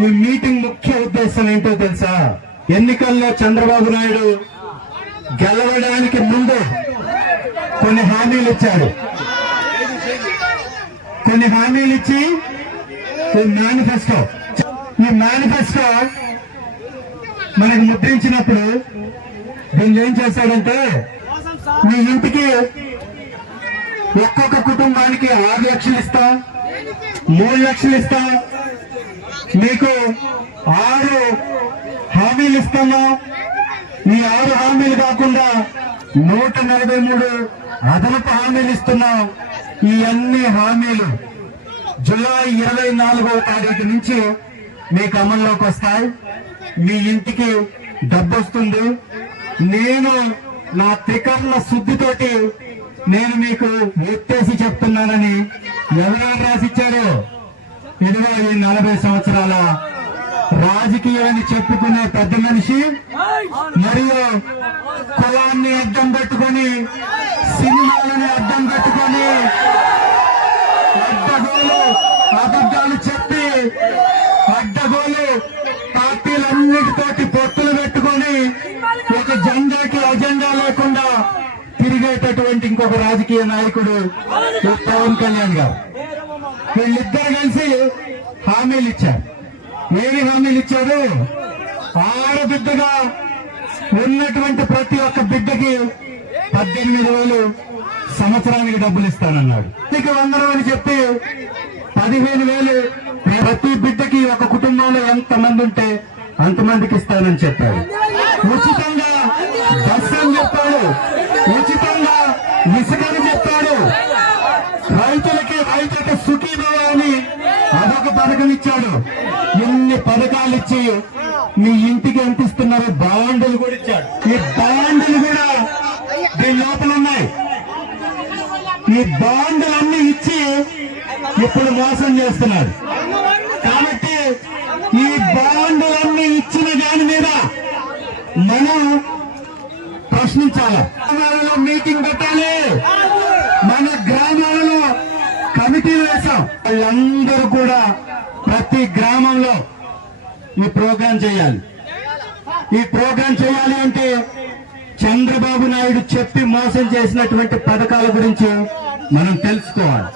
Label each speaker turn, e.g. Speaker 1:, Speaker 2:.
Speaker 1: ఈ మీటింగ్ ముఖ్య ఉద్దేశం ఏంటో తెలుసా? ఎన్నికల్లో చంద్రబాబు నాయుడు గెలవడానికి ముందు కొన్ని హామీలు ఇచ్చాడు. కొన్ని హామీలు ఇచ్చి మేనిఫెస్టో. ఈ మేనిఫెస్టో మనకు ముద్రించినప్పుడు దీన్ని ఏం చేశాడంటే మీ ఇంటికి ఒక్కొక్క కుటుంబానికి ఆరు లక్షలు ఇస్తా మూడు లక్షలు ఇస్తా మీకు ఆరు హామీలు ఇస్తున్నా ఈ ఆరు హామీలు కాకుండా నూట నలభై మూడు అదనపు హామీలు ఇస్తున్నాం. ఈ అన్ని హామీలు జులై ఇరవై నాలుగో తారీఖు నుంచి మీకు అమల్లోకి వస్తాయి. మీ ఇంటికి డబ్బు వస్తుంది. నేను నా త్రికర్ణ శుద్ధితోటి నేను మీకు ఎత్తేసి చెప్తున్నానని ఎవరెవరు రాసిచ్చారు? ఇరవై నలభై సంవత్సరాల రాజకీయాన్ని చెప్పుకునే పెద్ద మనిషి మరియు కులాన్ని అడ్డం పెట్టుకొని సినిమాలని అడ్డం పెట్టుకొని అడ్డగోలు అబద్ధాలు చెప్పి అడ్డగోలు పార్టీలన్నిటితోటి పొత్తులు పెట్టుకొని ఒక జెండాకి అజెండా లేకుండా తిరిగేటటువంటి ఇంకొక రాజకీయ నాయకుడు పవన్ కళ్యాణ్ గారు. వీళ్ళిద్దరు కలిసి హామీలు ఇచ్చారు. ఏమి హామీలు ఇచ్చారు? ఆడబిడ్డగా ఉన్నటువంటి ప్రతి ఒక్క బిడ్డకి పద్దెనిమిది వేలు సంవత్సరానికి డబ్బులు ఇస్తానన్నాడు. ఇక వంద అని చెప్పి పదిహేను వేలు ప్రతి బిడ్డకి ఒక కుటుంబంలో ఎంత మంది ఉంటే అంతమందికి ఇస్తానని చెప్పాడు ఉచితంగా బస్సు అని చెప్పాడు ఉచితంగా ఇసుకని చెప్పాడు రైతులకి రైతులకి అని అదొక పథకం ఇచ్చాడు ఎన్ని పథకాలు ఇచ్చి మీ ఇంటికి అంటిస్తున్నారు బాండులు బాండ్లు కూడా ఇచ్చాడు. ఈ బాండ్లు కూడా దీని లోపల ఉన్నాయి ఈ బాండులన్నీ ఇచ్చి ఇప్పుడు మోసం చేస్తున్నాడు కాబట్టి ఈ బాండులన్నీ ఇచ్చిన దాని మీద మనం ప్రశ్నించాలి. మీటింగ్ పెట్టాలి. మన గ్రామాల కమిటీలు వేసాం వాళ్ళందరూ కూడా ప్రతి గ్రామంలో ఈ ప్రోగ్రాం చేయాలి. ఈ ప్రోగ్రాం చేయాలి అంటే చంద్రబాబు నాయుడు చెప్పి మోసం చేసినటువంటి పథకాల గురించి మనం తెలుసుకోవాలి.